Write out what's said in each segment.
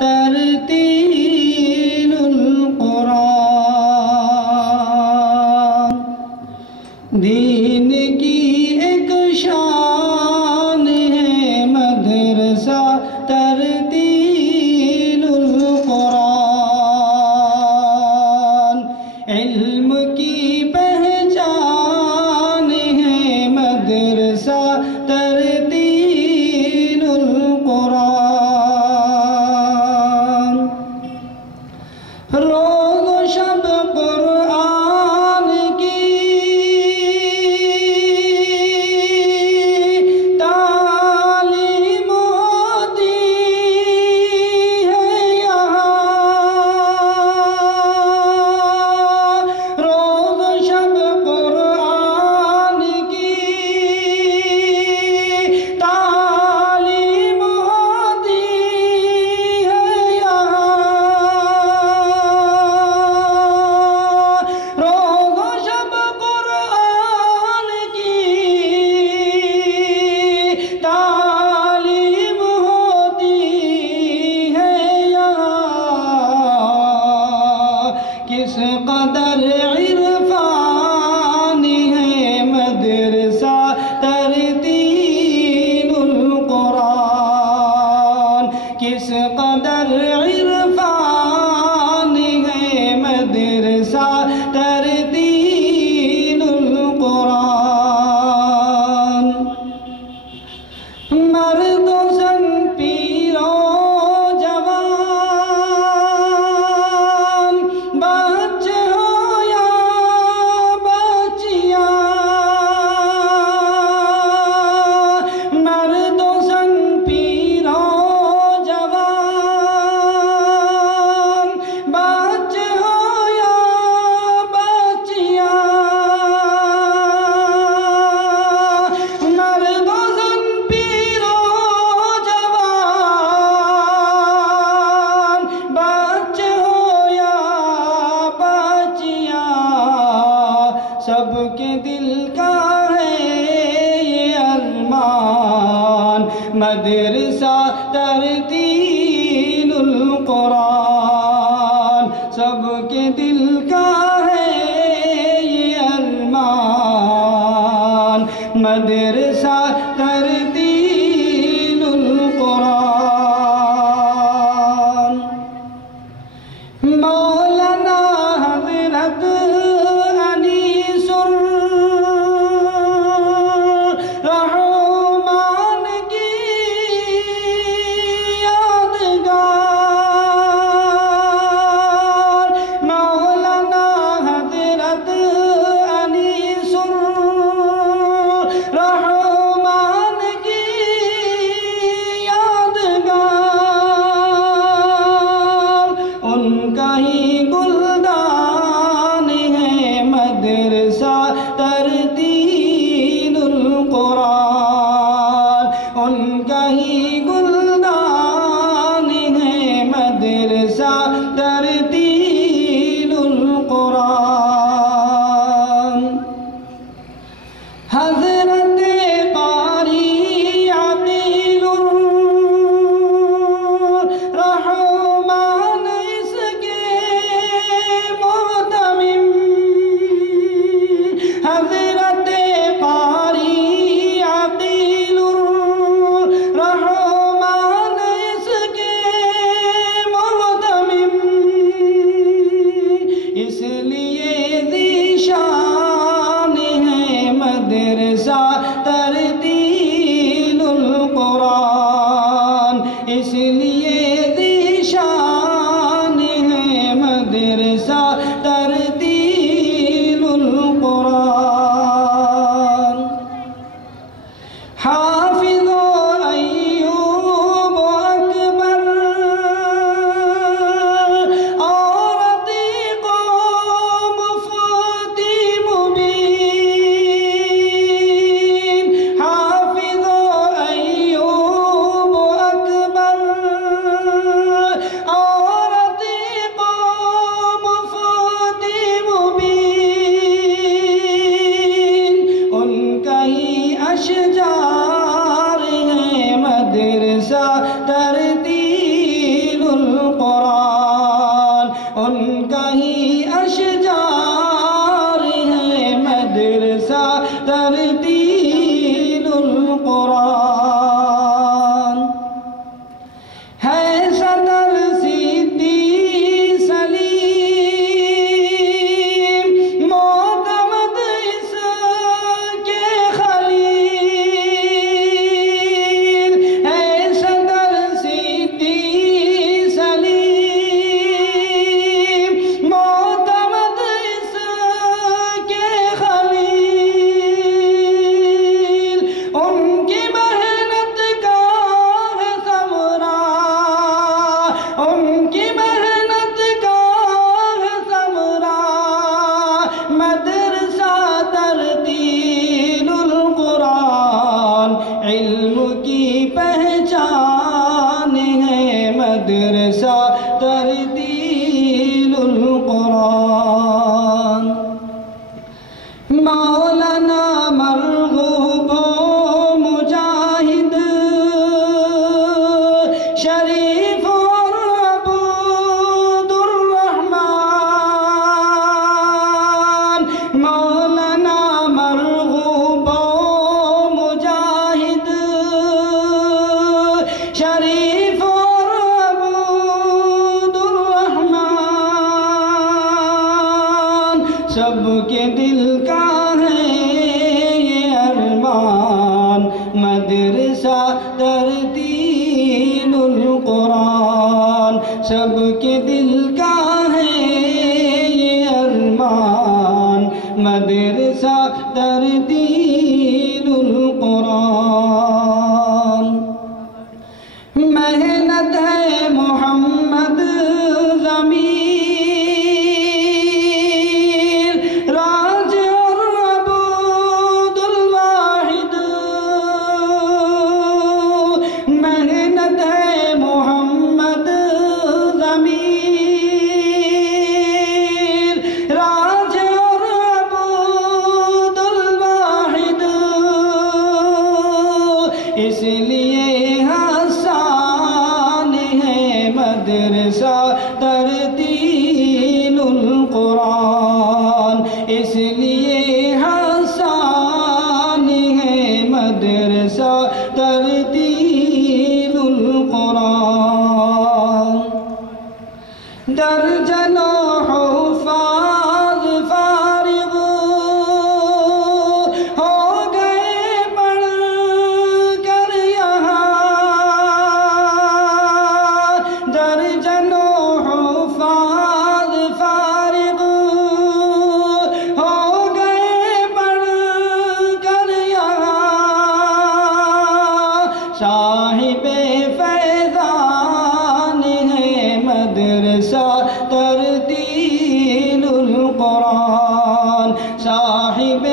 ترتیل القرآن دین کی ایک شان ہے مدرسہ ترتیل القرآن علم کی پہچان ہے مدرسہ ترتیل القرآن روز و شب قرآن کی تعلیم ہوتی ہے یہاں روز و شب قرآن کی تعلیم ہوتی ہے یہاں روز و شب قرآن کی تعلیم ہوتی ہے یہاں کس قدر عرفان ہے مدرسہ ترتیل القرآن کس قدر عرفان ہے مدرسہ ترتیل القرآن مرد و زن پیر و جوان بچے ہو یا بچیاں مرد و زن پیر و جوان بچے ہو یا بچیاں مرد و زن پیر و جوان بچے ہو یا بچیاں سب کے دل کا ہے یہ ارمان مدرسہ ترتیل القرآن سب کے دل کا ہے یہ ارمان مدرسہ ترتیل القرآن مولانا حضرت انیس الرحمان کی یادگار مولانا حضرت انیس الرحمان کی یادگار ان کا ہی گلدان ہے مدرسہ ترتیل القرآن ان کا ہی گلدان ہے مدرسہ ترتیل القرآن حضرت قاری عقیل الرحمان اس کے محتمم حضرت قاری عقیل الرحمان اس کے محتمم اس لیے ذیشان ہے مدرسہ ترتیل القرآن اس لیے ذیشان ہے مدرسہ ترتیل القرآن حافظ ایوب اکبر اور عتیق مفتی مبین حافظ ایوب اکبر ان کا ہی اشجار ہے مدرسہ ترتیل القرآن ہے صدر صدی سلیم معتمد اس کے خلیل ہے صدر صدی سلیم معتمد اس کے خلیل ان کی محنت کا ہے ثمرہ ان کی محنت کا ہے ثمرہ مدرسہ ترتیل القرآن علم کی پہچان ہے مدرسہ ترتیل القرآن مولانا مرغوب مجاہد شریف اور عبد الرحمن مولانا مرغوب مجاہد شریف اور عبد الرحمن سب کے دل کا ہے یہ ارمان مدرسہ ترتیل القرآن سب کے دل کا ہے یہ ارمان مدرسہ ترتیل القرآن محنت ہے محمد ضمیر راج اور عبد الواحد محنت ہے محمد ضمیر راج اور عبد الواحد اس لیے حسان ہے مدرسہ ترتیل القرآن اس لیے حسان ہے مدرسہ ترتیل القرآن درجنوں حفاظ فارغ ہو گئے پڑھ کر یہاں درجنوں حفاظ فارغ ہو گئے پڑھ کر یہاں صاحب فیضان ہے مدرسہ ترتیل القرآن صاحب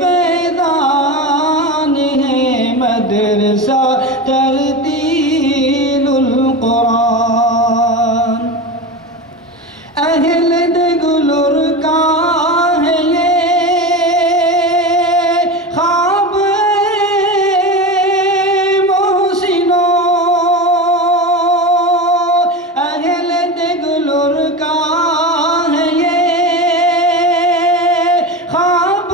فیضان ہے مدرسہ ترتیل القرآن اہل دگلر کا ہے یہ خواب محسنوں اہل دگلر کا ہے یہ خواب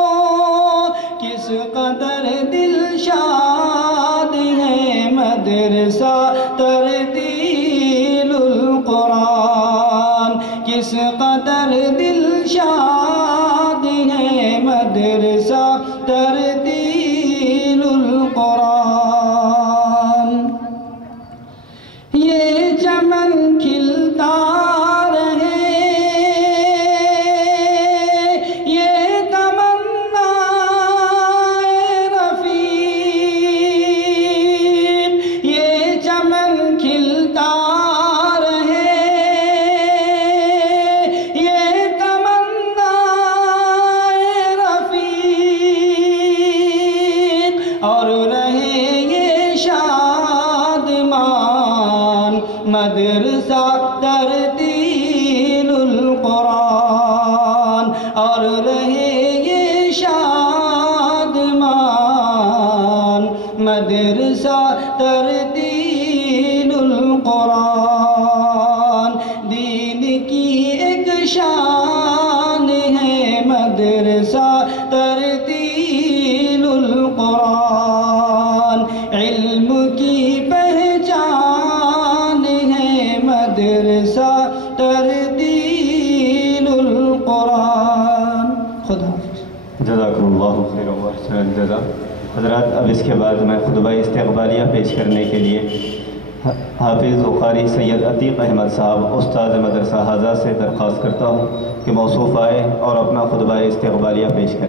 محسنوں کس قدر دل شاد ہے مدرسہ ترتیل القرآن کس قدر دل شاد ہے مدرسہ ترتیل القرآن یہ چمن کھلتا رہے یہ تمنا رفیق یہ چمن کھلتا رہے یہ تمنا رفیق اور رہے یہ شادمان مدرسہ ترتیل القرآن اور رہے یہ شادمان مدرسہ ترتیل القرآن دین کی ایک شان ہے مدرسہ ترتیل القرآن علم کی پہچان ہے مدرسہ ترتیل القرآن. خدا حافظ. جزاکم اللہ خیر و احسن الجزا. حضرات اب اس کے بعد میں خطبہ استقبالیہ پیش کرنے کے لیے حافظ و قاری سید عتیق احمد صاحب استاد مدرسہ حاضہ سے درخواست کرتا ہوں کہ موصوف آئے اور اپنا خطبہ استقبالیہ پیش کریں.